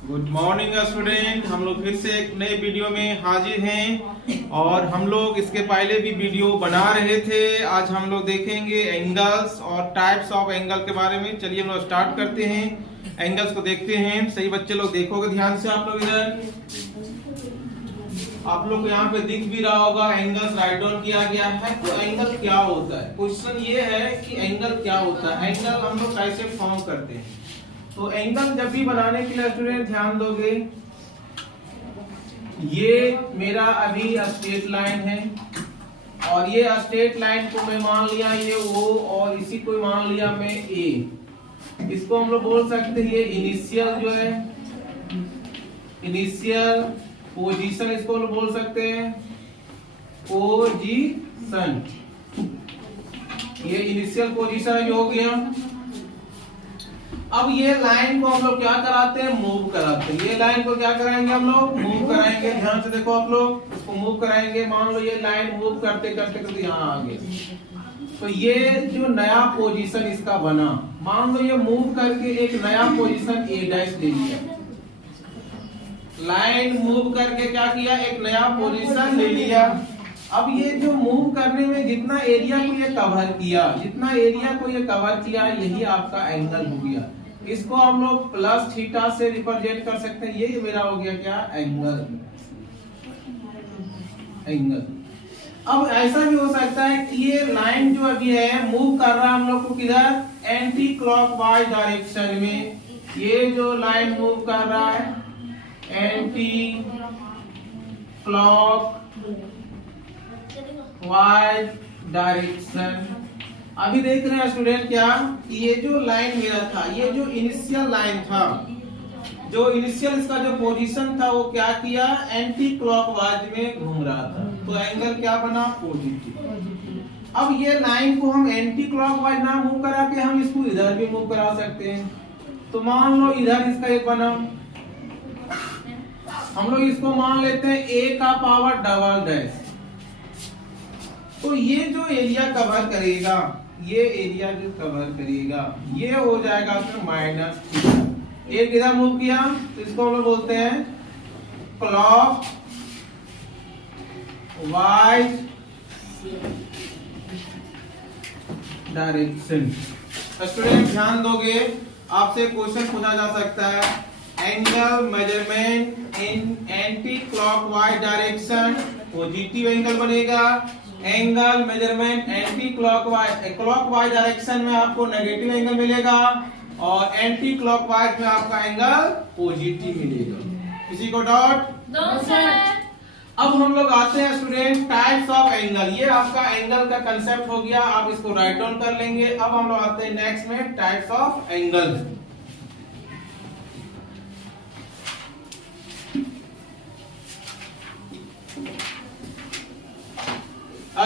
Good morning student. हम लोग फिर से एक नए वीडियो में हाजिर हैं और हम लोग इसके पहले भी वीडियो बना रहे थे। आज हम लोग देखेंगे एंगल्स और टाइप्स ऑफ एंगल के बारे में। चलिए हम लोग स्टार्ट करते हैं, एंगल्स को देखते हैं। सही बच्चे लोग देखोगे ध्यान से। आप लोग इधर आप लोग को यहाँ पे दिख भी रहा होगा एंगल्स राइट डाउन किया गया है। तो एंगल क्या होता है, क्वेश्चन ये है कि एंगल क्या होता है, एंगल हम लोग कैसे फॉर्म करते हैं। तो एंगल जब भी बनाने के लिए स्टूडेंट ध्यान दोगे, ये मेरा अभी स्ट्रेट लाइन है और ये स्ट्रेट लाइन को मैं मान लिया ये O और इसी को मान लिया मैं A। इसको हम लोग बोल सकते हैं ये इनिशियल जो है, इनिशियल पोजीशन इसको हम लोग बोल सकते हैं पोजीशन। ये इनिशियल पोजीशन जो हो गया। अब ये लाइन को हम लोग क्या कराते हैं, मूव कराते हैं। ये लाइन को क्या कराएंगे, हम लोग मूव कराएंगे। ध्यान से देखो आप लोग, इसको मूव कराएंगे। मान लो ये लाइन मूव करते करते करते यहाँ आ गए, तो ये जो नया पोजीशन इसका बना, मान लो ये मूव करके एक नया पोजीशन A डैश ले लिया। लाइन मूव करके क्या किया, एक नया पोजीशन ले लिया। अब ये जो मूव करने में जितना एरिया को ये कवर किया, जितना एरिया को ये कवर किया, यही आपका एंगल हो गया। इसको हम लोग प्लस थीटा से रिप्रेजेंट कर सकते हैं। ये मेरा हो गया क्या, एंगल। एंगल। अब ऐसा भी हो सकता है कि ये लाइन जो अभी है मूव कर रहा है हम लोग को किधर, एंटी क्लॉकवाइज डायरेक्शन में। ये जो लाइन मूव कर रहा है एंटी क्लॉकवाइज डायरेक्शन। अभी देख रहे हैं स्टूडेंट क्या, कि ये जो लाइन मेरा था, ये जो इनिशियल लाइन था, जो इनिशियल इसका जो पोजीशन था, वो क्या किया, एंटी क्लॉकवाइज में घूम रहा था। तो एंगल क्या बना, पॉजिटिव। अब ये लाइन को हम एंटी क्लॉकवाइज ना मूव करा के हम इसको इधर भी मूव करा सकते हैं। तो मान लो इधर इसका एक बना, हम लोग इसको मान लेते हैं A का पावर डबल डैश। तो ये जो एरिया कवर करेगा, ये एरिया जो कवर करेगा, ये हो जाएगा फिर माइनस थीटा। एक इधर मूव किया तो इसको हम लोग बोलते हैं क्लॉक वाइज डायरेक्शन। स्टूडेंट ध्यान दोगे, आपसे क्वेश्चन पूछा जा सकता है, angle measurement in anti clockwise direction, positive angle बनेगा। Angle measurement anti clockwise direction में आपको नेगेटिव एंगल मिलेगा और एंटी क्लॉकवाइज में आपका एंगल पॉजिटिव मिलेगा। किसी को डाउट? No sir. अब हम लोग आते हैं स्टूडेंट टाइप्स ऑफ एंगल। ये आपका एंगल का कंसेप्ट हो गया, आप इसको राइट डाउन कर लेंगे। अब हम लोग आते हैं नेक्स्ट में टाइप्स ऑफ एंगल।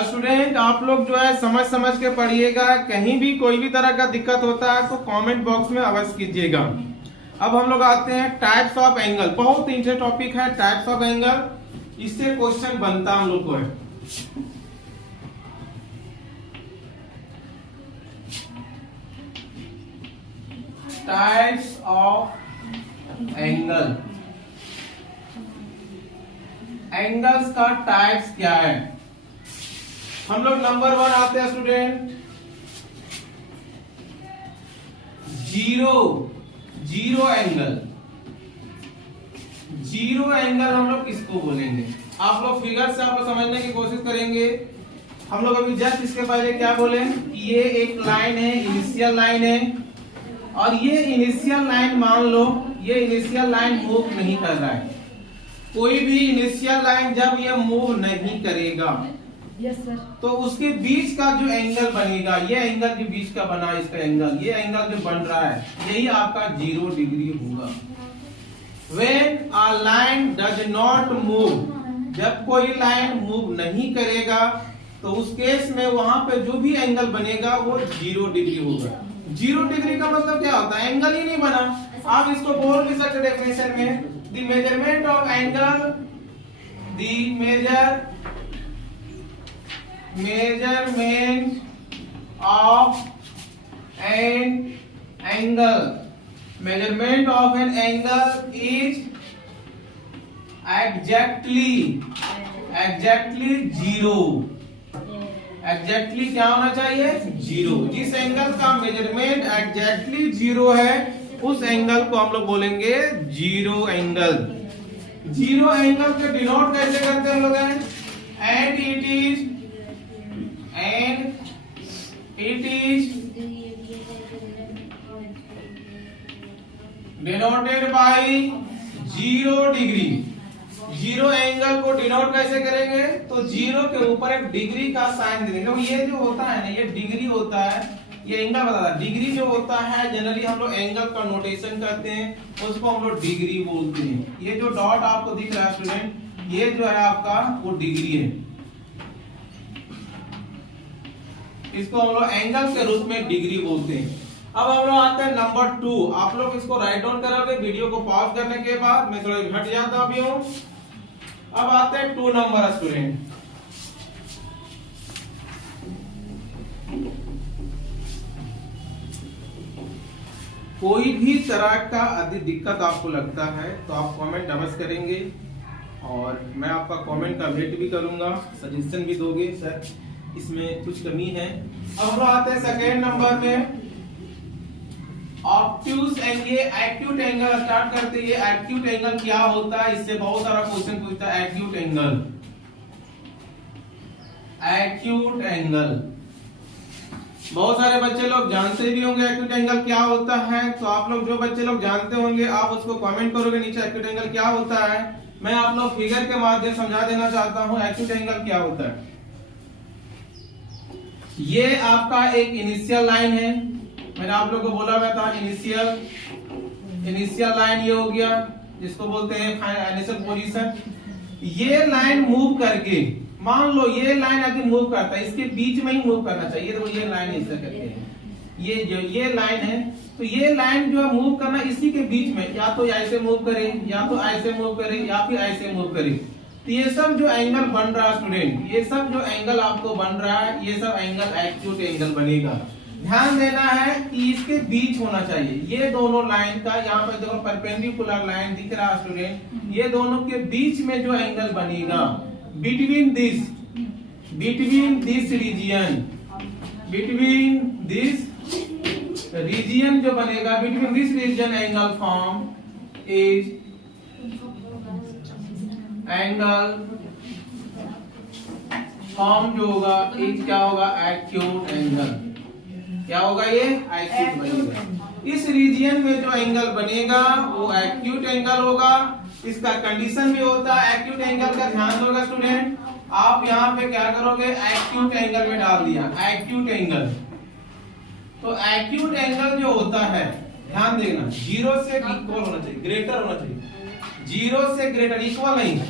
स्टूडेंट आप लोग जो है समझ समझ के पढ़िएगा। कहीं भी कोई भी तरह का दिक्कत होता है तो कमेंट बॉक्स में अवश्य कीजिएगा। अब हम लोग आते हैं टाइप्स ऑफ एंगल। बहुत इंटरेस्टिंग टॉपिक है टाइप्स ऑफ एंगल, इससे क्वेश्चन बनता हम लोग को है। Types of angle. एंगल्स का टाइप्स क्या है। हम लोग नंबर 1 आते हैं student, zero angle. Zero angle हम लोग किसको बोलेंगे, आप लोग फिगर से आप लोग समझने की कोशिश करेंगे। हम लोग अभी जस्ट इसके पहले क्या बोले, ये एक लाइन है, इनिशियल लाइन है, और ये इनिशियल लाइन मान लो ये इनिशियल लाइन मूव नहीं कर रहा है। कोई भी इनिशियल लाइन जब ये मूव नहीं करेगा, यस सर, तो उसके बीच का जो एंगल बनेगा, ये एंगल के बीच का बना इसका एंगल, ये एंगल जो बन रहा है, यही आपका 0 डिग्री होगा। When a line does not move, जब कोई लाइन मूव नहीं करेगा तो उस केस में वहां पे जो भी एंगल बनेगा वो 0 डिग्री होगा। 0 डिग्री का मतलब क्या होता है, एंगल ही नहीं बना। आप इसको बोल भी सकते डेफिनेशन में, the measurement of angle, the measurement of an angle measurement of an angle is exactly zero. Exactly क्या होना चाहिए? जीरो। जिस एंगल का मेजरमेंट एग्जैक्टली जीरो है उस एंगल को हम लोग बोलेंगे जीरो एंगल। जीरो एंगल के डिनोट कैसे करते हैं हम लोग? And it is denoted by zero degree. Zero angle को डिनोट कैसे करेंगे? तो जीरो के ऊपर एक डिग्री का साइन दे देंगे। ये जो होता है ना, ये डिग्री होता है, ये एंगल बताता है। डिग्री जो होता है जनरली हम लोग एंगल का नोटेशन करते हैं, उसको हम लोग डिग्री बोलते हैं। ये जो डॉट आपको दिख रहा है स्टूडेंट, ये जो है आपका वो डिग्री है। इसको हम लोग एंगल के रूप में डिग्री बोलते हैं। अब हम लोग आते हैं नंबर 2। आप लोग इसको राइट डाउन करोगे वीडियो को पॉज करने के बाद। मैं थोड़ा घट जाता भी हूं। अब आते हैं 2 नंबर स्टूडेंट। कोई भी तरह का अधिक दिक्कत आपको लगता है तो आप कमेंट अवश्य करेंगे और मैं आपका कमेंट का वेट भी करूंगा, सजेशन भी दोगे सर इसमें कुछ कमी है। अब हम आते हैं सेकेंड नंबर में ऑब्ट्यूज एंड ये एक्यूट एंगल स्टार्ट करते हैं। ये एक्यूट एंगल क्या होता है? इससे बहुत सारा क्वेश्चन पूछता है। एक्यूट एंगल, एक्यूट एंगल बहुत सारे बच्चे लोग जानते भी होंगे एक्यूट एंगल क्या होता है। तो आप लोग जो बच्चे लोग जानते होंगे आप उसको कमेंट करोगे नीचे एक्यूट एंगल क्या होता है। मैं आप लोग फिगर के माध्यम समझा देना चाहता हूं एक्यूट एंगल क्या होता है। ये आपका एक इनिशियल लाइन है। मैंने आप लोगों को बोला हुआ था इनिशियल लाइन ये हो गया जिसको बोलते हैं इनिशियल पोजीशन। ये लाइन मूव करके, मान लो ये लाइन यदि मूव करता है, इसके बीच में ही मूव करना चाहिए। तो ये लाइन ऐसा करते हैं, ये जो ये लाइन है, तो ये लाइन जो है मूव करना इसी के बीच में, या तो ऐसे मूव करे, या तो ऐसे मूव करे, या फिर ऐसे मूव करे। तो ये सब जो एंगल बन रहा है स्टूडेंट, ये सब जो एंगल आपको बन रहा है, ये सब एंगल एक्यूट एंगल बनेगा। ध्यान देना है कि इसके बीच होना चाहिए। ये दोनों लाइन का, यहाँ पे देखो परपेंडिकुलर लाइन दिख रहा है स्टूडेंट, ये दोनों के बीच में जो एंगल बनेगा बिटवीन दिस रीजियन जो बनेगा, between this region angle form is angle form जो होगा इज क्या होगा? Acute angle. क्या होगा? ये एक्यूट बनेगा। इस रीजियन में जो एंगल बनेगा वो एक्यूट एंगल होगा। इसका कंडीशन भी होता है एक्यूट एंगल का। ध्यान दोगे स्टूडेंट, आप यहाँ पे क्या करोगे? एक्यूट एंगल में डाल दिया एक्यूट एंगल। तो एक्यूट एंगल जो होता है, ध्यान देना, जीरो से इक्वल होना चाहिए, ग्रेटर होना चाहिए। जीरो से ग्रेटर, इक्वल नहीं,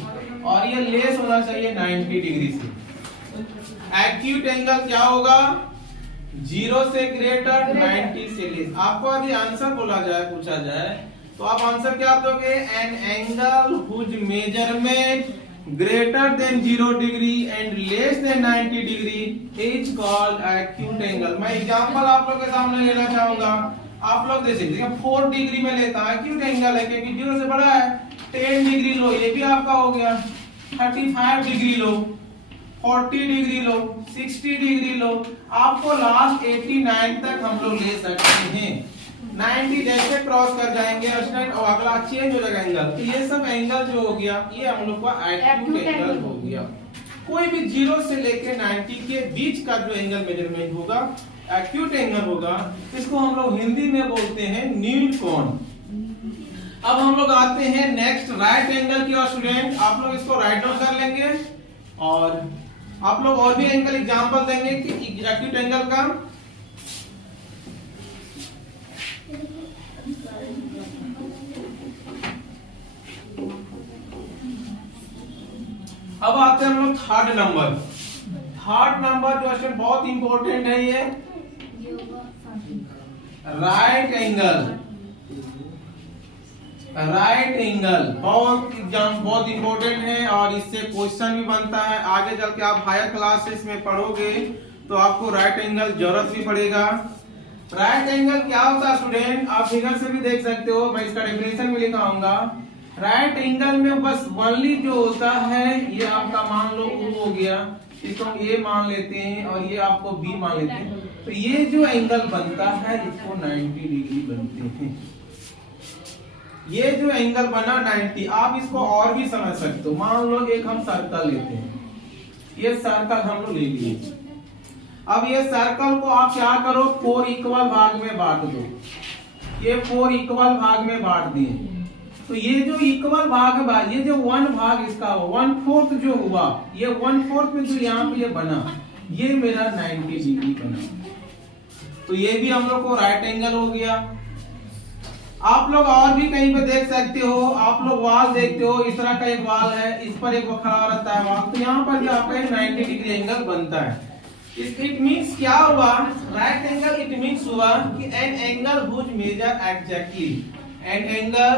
और ये लेस होना चाहिए 90 डिग्री से। एक्यूट एंगल क्या होगा? जीरो से ग्रेटर, 90 से लेस। आपको यदि आंसर बोला जाए, पूछा जाए, तो आप आंसर क्या दोगे? An angle whose measurement greater than 0 degree and less than 90 degree is called acute angle. मैं एग्जांपल आप लोग के सामने लेना चाहूंगा। आप लोग देखिए 4 डिग्री में लेता है एक्यूट एंगल है, क्योंकि 0 से बड़ा है। 10 डिग्री लो, ये भी आपका हो गया। 35 डिग्री लो, 40 डिग्री लो, 60 डिग्री लो, आपको लास्ट 89 तक हम लोग ले सकते हैं। 90 जैसे क्रॉस कर जाएंगे और अगला चेंज हो जाएगा एंगल। तो ये सब एंगल जो हो गया, ये हम लोग का एक्यूट एंगल हो गया। कोई भी 0 से लेके 90 के बीच का जो एंगल मेजरमेंट होगा एक्यूट एंगल होगा। इसको हम लोग हिंदी में बोलते हैं न्यूड कोण। अब हम लोग आते हैं नेक्स्ट राइट एंगल की ओर स्टूडेंट। आप लोग इसको राइट डाउन कर लेंगे और आप लोग और भी एंगल एग्जांपल देंगे कि एक्यूट एंगल का। अब आते हैं हम लोग थर्ड नंबर। थर्ड नंबर जो है बहुत इंपॉर्टेंट है, ये राइट एंगल। राइट एंगल बहुत इंपॉर्टेंट है और इससे क्वेश्चन भी बनता है। आगे चल के आप हायर क्लासेस में पढ़ोगे तो आपको राइट एंगल जरूरत भी पड़ेगा। राइट एंगल क्या होता है स्टूडेंट, आप फिगर से भी देख सकते हो, मैं इसका डेफिनेशन भी लिखा हूंगा। राइट एंगल में बस ओनली जो होता है, ये आपका मान लो O हो गया, इसको हम A मान लेते हैं और ये आपको B मान लेते हैं, तो ये जो एंगल बनता है इसको 90 डिग्री बनते हैं। ये जो एंगल बना 90, आप इसको और भी समझ सकते हो। मान लो एक हम सर्कल लेते हैं, ये सर्कल हम लोग ले लिए। अब ये सर्कल को आप क्या करो, 4 इक्वल भाग में बांट दो। ये 4 इक्वल भाग में बांट दिए, तो ये जो इक्वल भाग ये जो 1 भाग इसका 1/4 जो हुआ, ये 1/4 में जो यहाँ पे ये बना, ये मेरा 90 डिग्री बना। तो ये भी हम लोग को राइट एंगल हो गया। आप लोग और भी कहीं पे देख सकते हो, आप लोग वाल देखते हो, इस तरह का एक वाल है, इस पर एक खड़ा रहता है वाल, तो यहाँ पर भी आपका 90 डिग्री एंगल बनता है। इट मींस क्या हुआ, राइट एंगल इट मींस हुआ कि an angle whose measure exactly, an angle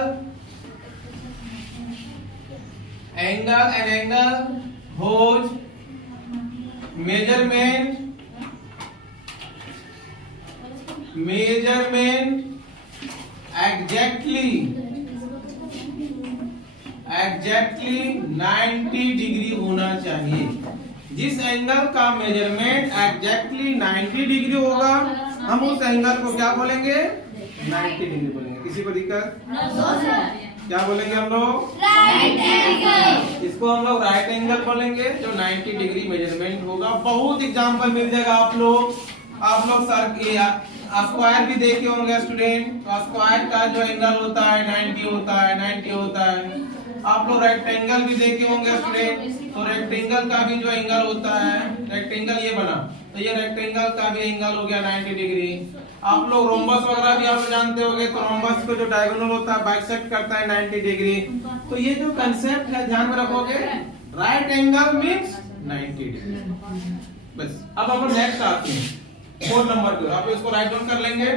whose measurement exactly 90 degree होना चाहिए। जिस एंगल का मेजरमेंट एग्जैक्टली 90 डिग्री होगा, हम उस एंगल को क्या बोलेंगे, 90 डिग्री बोलेंगे। किसी को दिक्कत? क्या बोलेंगे हम लोग? Right angle. इसको हम लोग राइट एंगल बोलेंगे, जो 90 डिग्री मेजरमेंट होगा। बहुत एग्जांपल मिल जाएगा आप लोग स्क्वायर भी देखे होंगे स्टूडेंट, तो स्क्वायर का जो एंगल होता है 90 होता है। आप लोग रेक्टेंगल भी देखे होंगे स्टूडेंट, तो रेक्टेंगल का भी जो एंगल होता है, रेक्टेंगल ये बना, तो ये रेक्टेंगल का भी एंगल हो गया 90 डिग्री। आप लोग रोम्बस वगैरह भी आप लोग जानते होंगे, तो रोम्बस को जो डायगोनल होता है बाइसेक्ट करता है 90 डिग्री। तो ये जो कंसेप्ट है ध्यान में रखोगे, राइट एंगल मींस 90 डिग्री। बस अब हम लोग नेक्स्ट आते हैं 4 नंबर पे, आप इसको राइट डाउन कर लेंगे।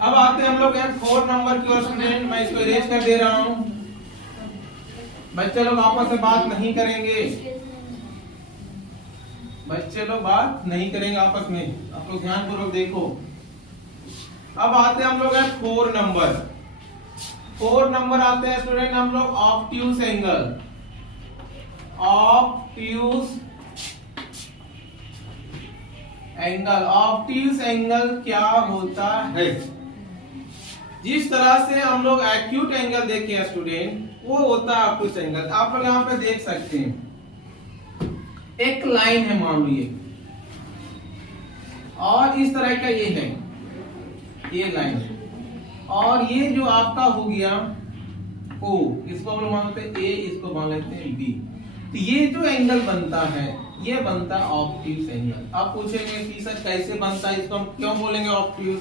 अब आते हैं हम लोग 4 नंबर की ओर स्टूडेंट, मैं इसको इरेज कर दे रहा हूं। बच्चे लोग आपस में बात नहीं करेंगे, आपस में, आप लोग ध्यानपूर्वक देखो। अब आते हैं हम लोग 4 नंबर। 4 नंबर आते हैं स्टूडेंट हम लोग ऑब्ट्यूस एंगल। ऑब्ट्यूस एंगल क्या होता है? जिस तरह से हम लोग एक्यूट एंगल देखे हैं स्टूडेंट, वो होता है ऑब्ट्यूस एंगल। आप लोग यहाँ पे देख सकते हैं, एक लाइन है मान लीजिए, और इस तरह का ये है, ये लाइन है, और ये जो आपका हो गया O, इसको हम लोग मान लेते हैं A, इसको मान लेते हैं B। तो ये जो एंगल बनता है, ये बनता है ऑब्ट्यूस एंगल। आप पूछेंगे कि सर कैसे बनता है, इसको हम क्यों बोलेंगे ऑब्ट्यूस?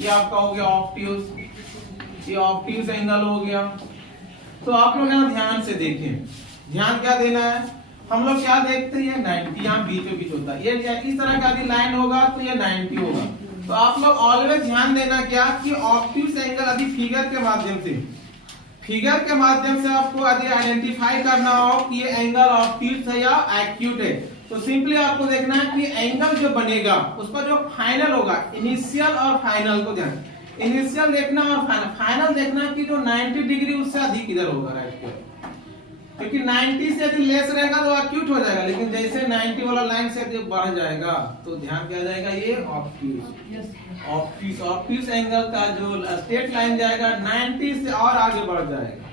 ये आपका हो गया ऑब्ट्यूस, ये ऑब्ट्यूस एंगल हो गया। तो आप लोग यहाँ ध्यान से देखें, ध्यान क्या देना है, हम लोग क्या देखते हैं, 90 यहाँ बीचों बीच होता है। ये इस तरह का यदि लाइन होगा तो ये 90 होगा। तो आप लोग ऑलवेज ध्यान देना क्या कि ऑब्ट्यूस एंगल यदि फिगर के माध्यम से आपको यदि आइडेंटिफाई करना हो कि ये एंगल ऑब्ट्यूस है या एक्यूट है, तो सिंपली आपको देखना है कि एंगल जो बनेगा उसका जो फाइनल होगा, इनिशियल और फाइनल को ध्यान, इनिशियल देखना और फाइनल देखना कि जो 90 डिग्री उससे अधिक इधर होगा राइट को, क्योंकि 90 से यदि लेस रहेगा तो एक्यूट हो जाएगा, लेकिन जैसे 90 वाला लाइन से यदि बढ़ जाएगा तो ध्यान क्या जाएगा, ये ऑब्ट्यूस एंगल का जो स्ट्रेट लाइन जाएगा 90 से और आगे बढ़ जाएगा।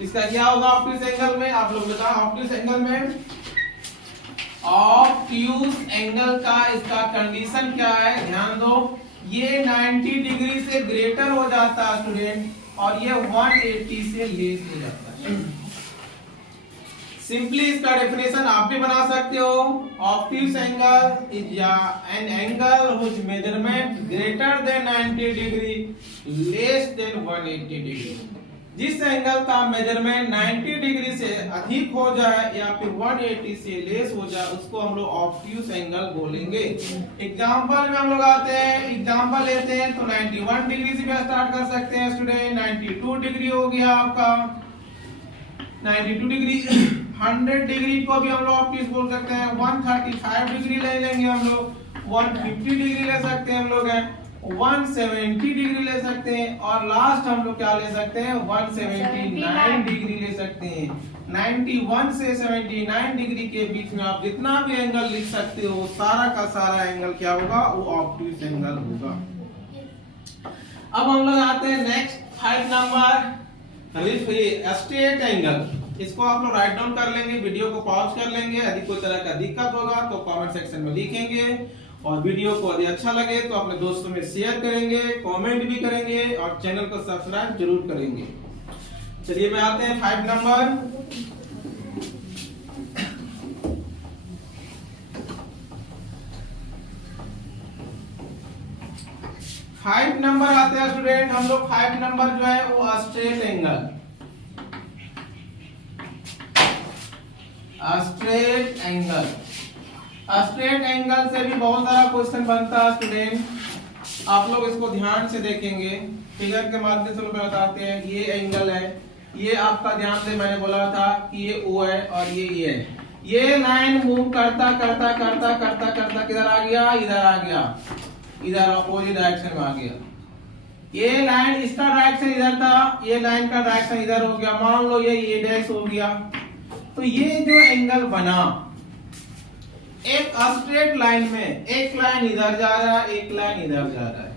इसका क्या होगा ऑब्ट्यूस एंगल में, आप लोग बताओ ऑब्ट्यूस एंगल का इसका कंडीशन क्या है, ध्यान दो, ये 90 डिग्री से ग्रेटर हो जाता है स्टूडेंट, और ये 180 से लेस हो जाता है। सिंपली इसका डेफिनेशन आप भी बना सकते हो, obtuse angle is an angle which measurement greater then 90 degree less than 180 degree. जिस एंगल का मेजरमेंट 90 डिग्री से अधिक हो जाए या फिर 180 से लेस हो जाए, उसको हम लोग ऑब्ट्यूस एंगल बोलेंगे। एग्जांपल में हम लोग आते हैं, एग्जांपल लेते हैं तो 91 डिग्री से भी स्टार्ट कर सकते हैं स्टूडेंट, 92 डिग्री हो गया आपका, 92 डिग्री 100 डिग्री को भी हम लोग ऑब्ट्यूज बोल सकते हैं, 135 डिग्री ले लेंगे हम लोग, 150 डिग्री ले सकते हैं हम लोग हैं, 170 डिग्री ले सकते हैं, और लास्ट हम लोग क्या ले सकते हैं, 179 डिग्री ले सकते हैं। 91 से 79 डिग्री के बीच में आप जितना भी एंगल लिख सकते हो, सारा का सारा एंगल क्या होगा, वो ऑब्ट्यूज एंगल होगा। अब हम लोग आते हैं नेक्स्ट 5 नंबर, स्ट्रेट एंगल। इसको आप लोग राइट डाउन कर लेंगे, वीडियो को पॉज कर लेंगे, यदि कोई तरह का दिक्कत होगा तो कमेंट सेक्शन में लिखेंगे, और वीडियो को यदि अच्छा लगे तो अपने दोस्तों में शेयर करेंगे, कमेंट भी करेंगे, और चैनल को सब्सक्राइब जरूर करेंगे। चलिए मैं आते हैं 5 नंबर। फाइव नंबर आते हैं स्टूडेंट हम लोग। 5 नंबर जो है वो straight angle. Straight angle, straight angle से भी बहुत सारा क्वेश्चन बनता है स्टूडेंट। आप लोग इसको ध्यान से देखेंगे, फिगर के माध्यम से लोग बताते हैं। ये एंगल है, ये आपका ध्यान से मैंने बोला था कि ये O है और ये E है। ये लाइन मूव करता करता करता करता करता किधर आ गया, इधर आ गया, इधर अपोजिट डायरेक्शन में आ गया। ये लाइन, इसका डायरेक्शन इधर था, ये लाइन का डायरेक्शन इधर हो गया। मान लो ये डैश हो गया, तो ये जो एंगल बना, एक स्ट्रेट लाइन में एक लाइन इधर जा रहा है, एक लाइन इधर जा रहा है,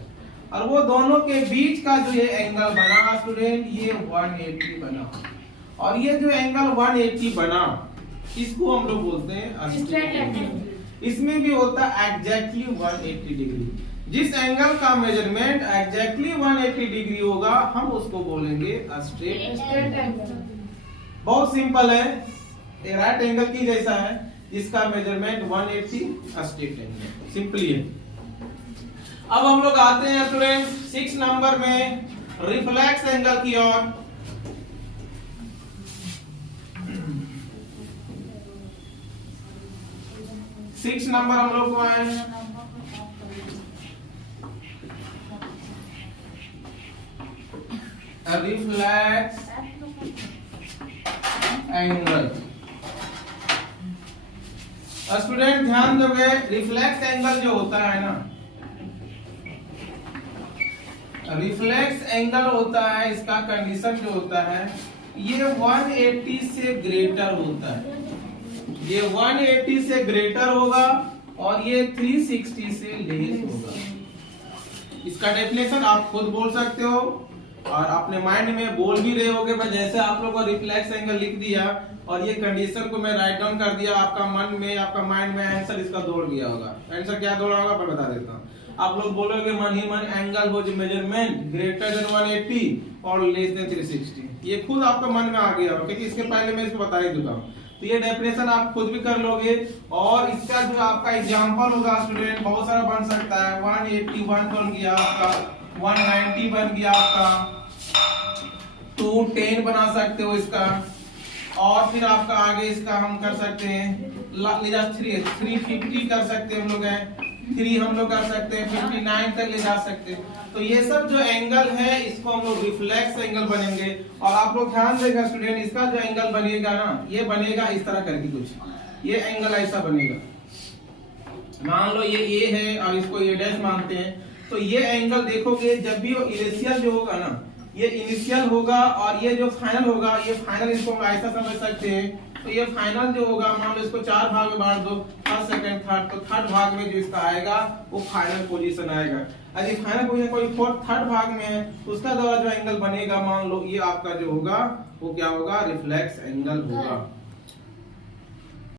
और वो दोनों के बीच का जो ये एंगल बना स्टूडेंट, ये 180 बना। और ये जो एंगल 180 बना, इसको हम लोग बोलते हैं स्ट्रेट एंगल। इसमें भी होता है एग्जैक्टली 180 डिग्री। जिस एंगल का मेजरमेंट एग्जैक्टली 180 डिग्री होगा, हम उसको बोलेंगे स्ट्रेट एंगल। बहुत सिंपल है, राइट एंगल की जैसा है, जिसका मेजरमेंट 180, स्ट्रेट एंगल, सिंपली है। अब हम लोग आते हैं स्टूडेंट 6 नंबर में, रिफ्लेक्स एंगल की ओर। सिक्स नंबर हम लोग को है रिफ्लेक्स एंगल। स्टूडेंट ध्यान दोगे, रिफ्लेक्स एंगल जो होता है ना, रिफ्लेक्स एंगल होता है, इसका कंडीशन जो होता है, ये 180 से ग्रेटर होता है। ये 180 से ग्रेटर होगा और ये 360 से लेस होगा। इसका डेफिनेशन आप खुद बोल सकते हो और अपने माइंड में बोल भी रहे होगे। मैं जैसे आप लोगों को रिफ्लेक्स एंगल लिख दिया और ये कंडीशन को मैं राइट डाउन कर दिया, आपका मन में, आपका माइंड में आंसर इसका दौड़ गया होगा। आंसर क्या दौड़ा होगा मैं बता देता हूँ। आप लोग बोलोगे मन ही मन एंगल हो जो मेजरमेंट ग्रेटर देन 180 और लेस देन 360। ये खुद आपके मन में आ गया होगा क्योंकि इसके पहले मैं इसको बता ही चुका हूँ। तो ये डेफिनेशन आप खुद भी कर लोगे और इसका जो आपका एग्जांपल होगा स्टूडेंट बहुत सारा बन सकता है। 181 बन गया आपका, 190 बन गया आपका, 210 बना सकते हो इसका, और फिर आपका आगे इसका हम कर सकते हैं 350 कर सकते हैं हम लोग हैं, 3 हम लोग कर सकते हैं, 59 तक ले जा सकते हैं। तो ये सब जो एंगल है इसको हम लोग रिफ्लेक्स एंगल बनेंगे। और आप लोग ध्यान देगा स्टूडेंट, इसका जो एंगल बनेगा ना, ये बनेगा इस तरह करके कुछ, ये एंगल ऐसा बनेगा। मान लो ये है और इसको ये डैश मानते हैं, तो ये एंगल देखोगे जब भी इनिशियल जो होगा ना, ये इनिशियल होगा और ये जो फाइनल होगा, ये फाइनल, इसको हम ऐसा समझ सकते हैं। तो ये फाइनल जो होगा, मान लो इसको 4 भाग में बांट दो, फर्स्ट सेकंड थर्ड, तो थर्ड भाग में जो इसका आएगा वो फाइनल पोजीशन आएगा। यदि फाइनल पोजीशन कोई फोर्थ थर्ड भाग में है तो उसका द्वारा जो एंगल बनेगा, मान लो ये आपका जो होगा वो क्या होगा, रिफ्लेक्स एंगल होगा।